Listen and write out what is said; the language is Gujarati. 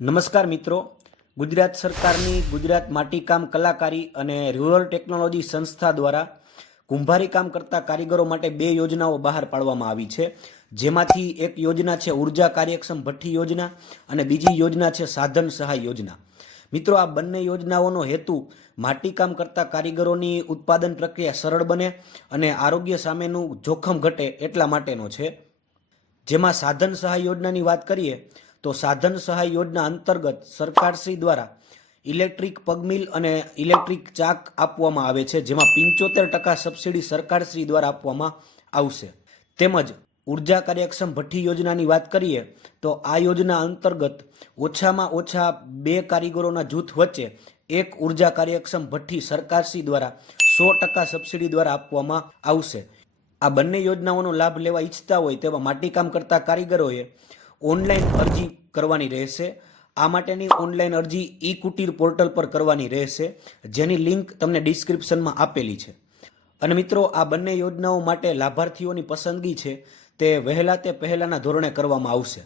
નમસ્કાર મિત્રો, ગુજરાત સરકારની ગુજરાત માટીકામ કલાકારી અને રૂરલ ટેકનોલોજી સંસ્થા દ્વારા કુંભારી કામ કરતા કારીગરો માટે 2 યોજનાઓ બહાર પાડવામાં આવી છે। જેમાંથી એક યોજના છે ઉર્જા કાર્યક્ષમ ભઠ્ઠી યોજના અને બીજી યોજના છે સાધન સહાય યોજના। મિત્રો, આ બંને યોજનાઓનો હેતુ માટીકામ કરતા કારીગરોની ઉત્પાદન પ્રક્રિયા સરળ બને અને આરોગ્ય સામેનું જોખમ ઘટે એટલા માટેનો છે। જેમાં સાધન સહાય યોજનાની વાત કરીએ તો સાધન સહાય યોજના અંતર્ગત સરકારશ્રી દ્વારા ઇલેક્ટ્રિક પગમિલ અને ઇલેક્ટ્રિક ચાક આપવામાં આવે છે, જેમાં 75% સબસિડી સરકારશ્રી દ્વારા આપવામાં આવશે। તેમજ ઉર્જા કાર્યક્ષમ ભઠ્ઠી યોજનાની વાત કરીએ તો આ યોજના અંતર્ગત ઓછામાં ઓછા 2 કારીગરોના જૂથ વચ્ચે એક ઉર્જા કાર્યક્ષમ ભઠ્ઠી સરકારશ્રી દ્વારા 100% સબસિડી દ્વારા આપવામાં આવશે। આ બંને યોજનાઓનો લાભ લેવા ઈચ્છતા હોય તેવા માટીકામ કરતા કારીગરોએ ઓનલાઈન અરજી કરવાની રહેશે। આ માટેની ઓનલાઈન અરજી ઈ કુટીર પોર્ટલ પર કરવાની રહેશે, જેની લિંક તમને ડિસ્ક્રિપ્શનમાં આપેલી છે। અને મિત્રો, આ બંને યોજનાઓ માટે લાભાર્થીઓની પસંદગી છે તે વહેલા તે પહેલાના ધોરણે કરવામાં આવશે।